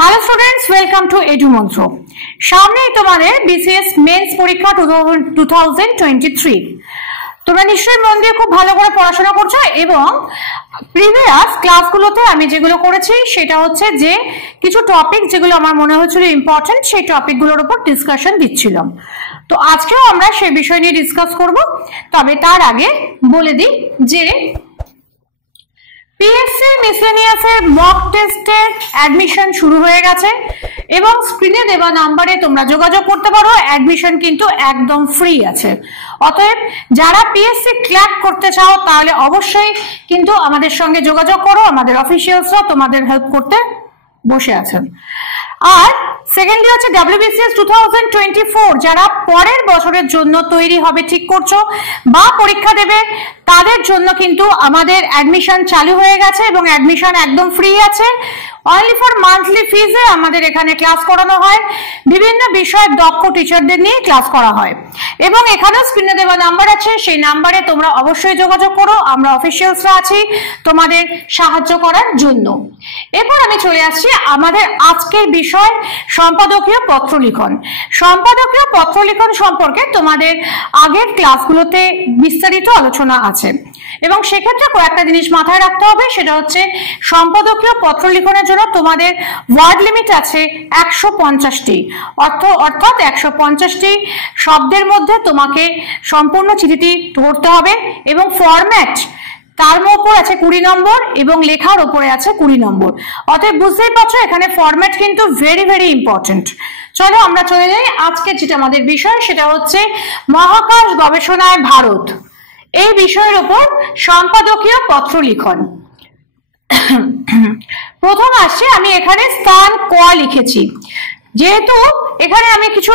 Hello students, welcome to edu মন্ত্র। সামনেই তোমাদের বিসিএস মেন্স পরীক্ষা 2023। তোমরা নিশ্চয়ই মন দিয়ে খুব ভালো করে পড়াশোনা করছো এবং প্রিভিয়াস ক্লাসগুলোতে আমি যেগুলো করেছি সেটা হচ্ছে যে কিছু টপিক যেগুলো আমার মনে হচ্ছিল ইম্পর্টেন্ট, সেই টপিকগুলোর উপর ডিসকাশন দিচ্ছিলাম। তো আজকেও আমরা সেই বিষয় নিয়ে ডিসকাস করব। তবে তার আগে বলে দিই যে পিএসসি মিসেলিনিয়াসের মক টেস্টের অ্যাডমিশন শুরু হয়ে গেছে এবং স্ক্রিনে দেওয়া নাম্বারে তোমরা যোগাযোগ করতে পারো। অ্যাডমিশন কিন্তু একদম ফ্রি আছে। অতএব যারা পিএসসি ক্র্যাক করতে চাও তাহলে অবশ্যই কিন্তু আমাদের সঙ্গে যোগাযোগ করো। আমাদের অফিসিয়ালসরা তোমাদের হেল্প করতে বসে আছেন। আর সেকেন্ডলি হচ্ছে WBCS 2024 যারা পরের বছরের জন্য তৈরি হবে ঠিক করছো বা পরীক্ষা দেবে তাদের জন্য কিন্তু আমাদের অ্যাডমিশন চালু হয়ে গেছে এবং অ্যাডমিশন একদম ফ্রি আছে। অনলি ফর মান্থলি ফিজে আমাদের এখানে ক্লাস করানো হয়, বিভিন্ন বিষয়ের দক্ষ টিচারদের নিয়ে ক্লাস করা হয় এবং এখানেও স্ক্রিনে দেওয়া নাম্বার আছে, সেই নাম্বারে তোমরা অবশ্যই যোগাযোগ করো। আমরা অফিসিয়ালসরা আছি তোমাদের সাহায্য করার জন্য। এরপর আমি চলে আসছি আমাদের আজকের বিষয় সম্পাদকীয় পত্র লিখন। সম্পাদকীয় পত্র লিখন সম্পর্কে তোমাদের আগের ক্লাসগুলোতে বিস্তারিত আলোচনা আছে এবং সেক্ষেত্রে কয়েকটা জিনিস মাথায় রাখতে হবে। সেটা হচ্ছে সম্পাদকীয় পত্র লিখনের জন্য তোমাদের ওয়ার্ড লিমিট আছে 150টি, অর্থাৎ 150টি শব্দের মধ্যে তোমাকে সম্পূর্ণ চিঠিটি ধরতে হবে এবং ফরম্যাট তার উপর আছে 20 নম্বর এবং লেখার উপরে আছে 20 নম্বর। অতএব বুঝতেই পারছো এখানে ফরম্যাট কিন্তু ভেরি ভেরি ইম্পর্টেন্ট। চলো আমরা চলে যাই আজকে যেটা আমাদের বিষয়, সেটা হচ্ছে মহাকাশ গবেষণায় ভারত। এই বিষয়ের উপর সম্পাদকীয় পত্র লিখন। প্রথম আসছে, আমি এখানে স্থান ক লিখেছি। যেহেতু এখানে আমি কিছু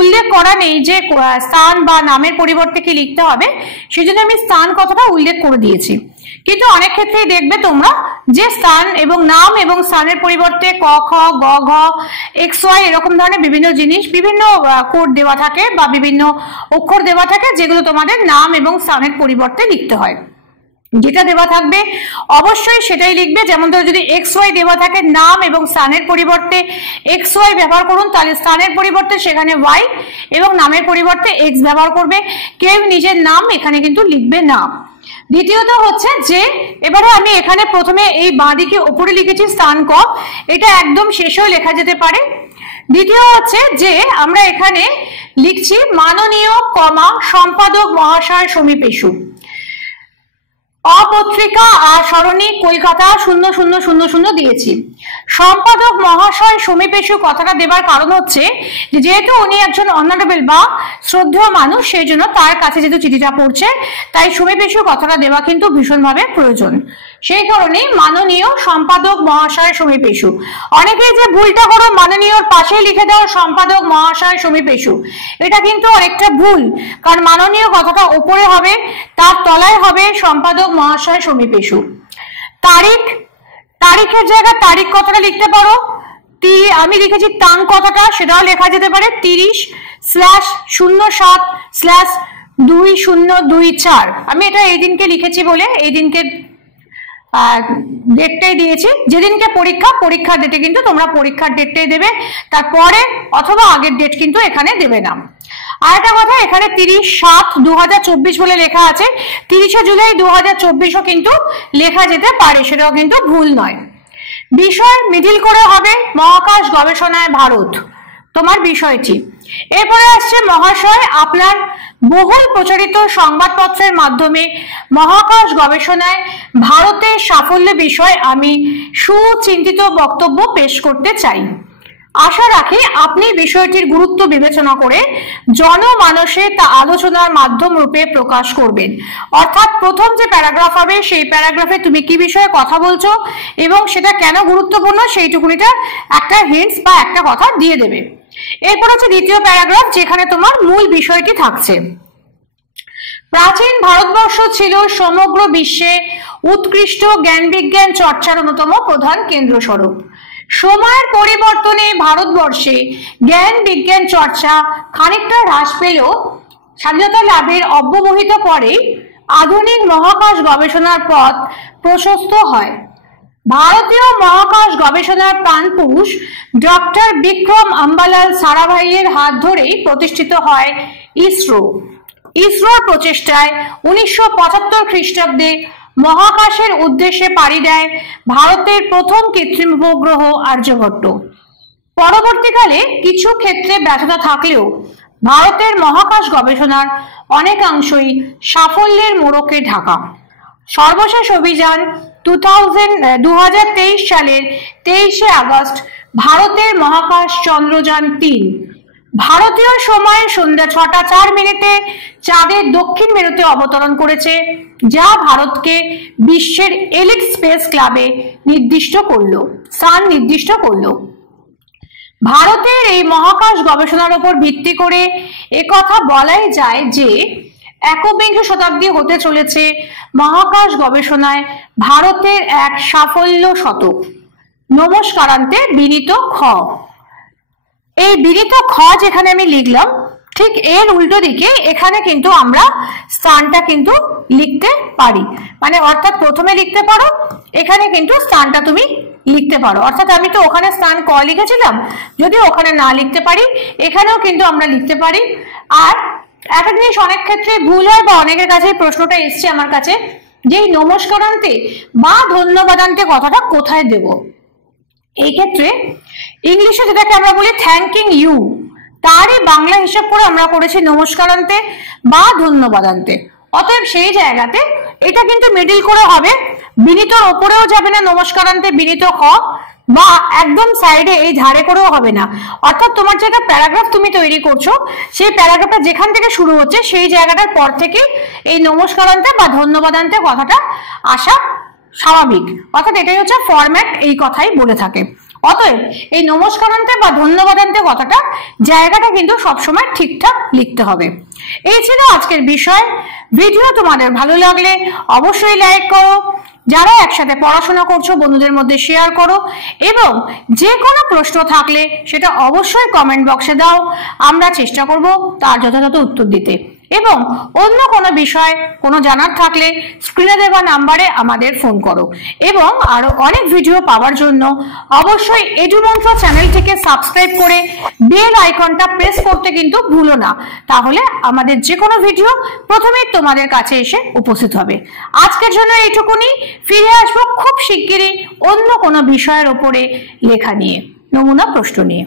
উল্লেখ করা নেই যে স্থান বা নামের পরিবর্তে কি লিখতে হবে, সেজন্য আমি স্থান কথাটা উল্লেখ করে দিয়েছি। কিন্তু অনেক ক্ষেত্রেই দেখবে তোমরা যে স্থান এবং নাম এবং স্থানের পরিবর্তে ক, খ, গ, ঘ, এক্স, ওয়াই এরকম ধরনের বিভিন্ন জিনিস, বিভিন্ন কোড দেওয়া থাকে বা বিভিন্ন অক্ষর দেওয়া থাকে যেগুলো তোমাদের নাম এবং স্থানের পরিবর্তে লিখতে হয়। যেটা দেওয়া থাকবে অবশ্যই সেটাই লিখবে। যেমন ধরো যদি এক্স ওয়াই দেওয়া থাকে, নাম এবং স্থানের পরিবর্তে এক্স ওয়াই ব্যবহার করুন, তাহলে স্থানের পরিবর্তে সেখানে ওয়াই এবং নামের পরিবর্তে এক্স ব্যবহার করবে। কেউ নিজের নাম এখানে কিন্তু লিখবে না। দ্বিতীয়ত হচ্ছে যে এবারে আমি এখানে প্রথমে এই বাঁদিকে ওপরে লিখেছি স্থান ক, এটা একদম শেষেও লেখা যেতে পারে। দ্বিতীয় হচ্ছে যে আমরা এখানে লিখছি মাননীয় কমা সম্পাদক মহাশয় সমীপেষু অপত্রিকা আর সরণি কলকাতা 0000 দিয়েছি। সম্পাদক মহাশয় সমীপেষু কথাটা দেবার কারণ হচ্ছে যেহেতু উনি একজন অনারেবল বা শ্রদ্ধেয় মানুষ, সেই জন্য তার কাছে যেহেতু চিঠিটা পড়ছে তাই সমীপেষু কথাটা দেওয়া কিন্তু ভীষণভাবে প্রয়োজন। সেই কারণে মাননীয় সম্পাদক মহাশয় সমীপেষু। অনেকেই যে ভুলটা করো মাননীয়র পাশে লিখে দাও সম্পাদক মহাশয় সমীপেষু, এটা কিন্তু অনেকটা ভুল। কারণ মাননীয় কথাটা উপরে হবে, তার তলায় হবে সম্পাদক মহাশয় সমীপেষু। তারিখের জায়গায় তারিখ কথাটা লিখতে পারো। আমি লিখেছি তাং কথাটা, সেটাও লেখা যেতে পারে 30/07/2024। আমি এটা এই দিনকে লিখেছি বলে এই দিনকে ডেটটাই দিয়েছি। যেদিনকে পরীক্ষার ডেটে কিন্তু তোমরা পরীক্ষার ডেটটাই দেবে, তারপরে অথবা আগের ডেট কিন্তু এখানে দেবে না। আর একটা কথা, এখানে 30/7/2024 বলে লেখা আছে, 30শে জুলাই 2024ও কিন্তু লেখা যেতে পারে, সেটাও কিন্তু ভুল নয়। বিষয় মিডিল করে হবে মহাকাশ গবেষণায় ভারত, তোমার বিষয়টি। এরপরে আসছে মহাশয়, আপনার বহুল প্রচারিত সংবাদপত্রের মাধ্যমে মহাকাশ গবেষণায় ভারতের সাফল্য বিষয়ে আমি সুচিন্তিত বক্তব্য পেশ করতে চাই। আশা রাখি আপনি বিষয়টির গুরুত্ব বিবেচনা করে জনমানসে তা আলোচনার মাধ্যম রূপে প্রকাশ করবেন। অর্থাৎ প্রথম যে প্যারাগ্রাফ হবে সেই প্যারাগ্রাফে তুমি কি বিষয়ে কথা বলছো এবং সেটা কেন গুরুত্বপূর্ণ সেইটুকুনিটা একটা হিন্টস বা একটা কথা দিয়ে দেবে। এরপর হচ্ছে দ্বিতীয় প্যারাগ্রাফ, যেখানে তোমার মূল বিষয়টি থাকছে। প্রাচীন ভারতবর্ষ ছিল সমগ্র বিশ্বে উৎকৃষ্ট জ্ঞান বিজ্ঞান চর্চার অন্যতম প্রধান কেন্দ্রস্বরূপ। সময়ের পরিবর্তনে ভারতবর্ষে জ্ঞান বিজ্ঞান চর্চা খানিকটা হ্রাস পেলেও স্বাধীনতা লাভের অব্যবহিত পরে আধুনিক মহাকাশ গবেষণার পথ প্রশস্ত হয়। ভারতীয় মহাকাশ গবেষণার প্রাণপুরুষ ডক্টর বিক্রম আম্বালাল সারাভাইয়ের হাত ধরেই প্রতিষ্ঠিত হয় ইসরো। ইসরোর প্রচেষ্টায় 1975 খ্রিস্টাব্দে মহাকাশের উদ্দেশ্যে পাড়ি দেয় ভারতের প্রথম কৃত্রিম উপগ্রহ আর্যভট্ট। পরবর্তীকালে কিছু ক্ষেত্রে ব্যর্থতা থাকলেও ভারতের মহাকাশ গবেষণার অনেকাংশই সাফল্যের মোড়কে ঢাকা। সর্বশেষ অভিযান 2023 সালের 23শে আগস্ট ভারতের মহাকাশ চন্দ্রযান 3 ভারতীয় সময় সন্ধ্যা 6টা 4 মিনিটে চাঁদের দক্ষিণ মেরুতে অবতরণ করেছে, যা ভারতকে বিশ্বের এলিট স্পেস ক্লাবে স্থান নির্দিষ্ট করলো। ভারতের এই মহাকাশ গবেষণার উপর ভিত্তি করে একথা বলাই যায় যে একবিংশ শতাব্দী হতে চলেছে মহাকাশ গবেষণায় ভারতের এক সাফল্য শতক। নমস্কারান্তে বিনীত খ। এই বিনীত খ যেখানে আমি লিখলাম, ঠিক এর উল্টো দিকে এখানে কিন্তু আমরা স্থানটা কিন্তু লিখতে পারি, মানে অর্থাৎ প্রথমে লিখতে পারো, এখানে কিন্তু স্থানটা তুমি লিখতে পারো। অর্থাৎ আমি তো ওখানে স্থান ক লিখেছিলাম, যদি ওখানে না লিখতে পারি এখানেও কিন্তু আমরা লিখতে পারি। আর একটা জিনিস অনেক ক্ষেত্রে ভুল হয় বা অনেকের কাছে প্রশ্নটা এসছে আমার কাছে, যে নমস্কারান্তে বা ধন্যবাদান্তে কথাটা কোথায় দেব। এই ক্ষেত্রে ইংলিশে যেটাকে আমরা বলি থ্যাঙ্কিং ইউ, তারই বাংলা হিসাব করে আমরা করেছি নমস্কারান্তে বা ধন্যবাদান্তে। অতএব সেই জায়গাতে এটা কিন্তু মিডিল করে হবে, বিনীতর ওপরেও যাবে না নমস্কারান্তে বিনীত খ, বা একদম সাইডে এই ধারে করেও হবে না। অর্থাৎ তোমার যে একটা প্যারাগ্রাফ তুমি তৈরি করছো, সেই প্যারাগ্রাফটা যেখান থেকে শুরু হচ্ছে সেই জায়গাটার পর থেকে এই নমস্কারান্তে বা ধন্যবাদান্তে কথাটা আসা স্বাভাবিক। অর্থাৎ এটাই হচ্ছে ফরম্যাট, এই কথাই বলে থাকে। অতএব এই নমস্কারান্তে বা ধন্যবাদান্তে কথাটা জায়গাটা কিন্তু সবসময় ঠিকঠাক লিখতে হবে। এই ছিল আজকের বিষয়। ভিডিও তোমাদের ভালো লাগলে অবশ্যই লাইক করো, যারা একসাথে পড়াশোনা করছো বন্ধুদের মধ্যে শেয়ার করো, এবং যে কোনো প্রশ্ন থাকলে সেটা অবশ্যই কমেন্ট বক্সে দাও, আমরা চেষ্টা করব তার যথাযথ উত্তর দিতে। এবং অন্য কোনো বিষয় কোনো জানার থাকলে স্ক্রিনে দেওয়া নাম্বারে আমাদের ফোন করো। এবং আরো অনেক ভিডিও পাওয়ার জন্য অবশ্যই এডুমন্ত্র চ্যানেলটিকে সাবস্ক্রাইব করে বেল আইকনটা প্রেস করতে কিন্তু ভুলো না, তাহলে আমাদের যে কোনো ভিডিও প্রথমেই তোমাদের কাছে এসে উপস্থিত হবে। আজকের জন্য এইটুকুনি, ফিরে আসবো খুব শিগগিরই অন্য কোনো বিষয়ের উপরে লেখা নিয়ে, নমুনা প্রশ্ন নিয়ে।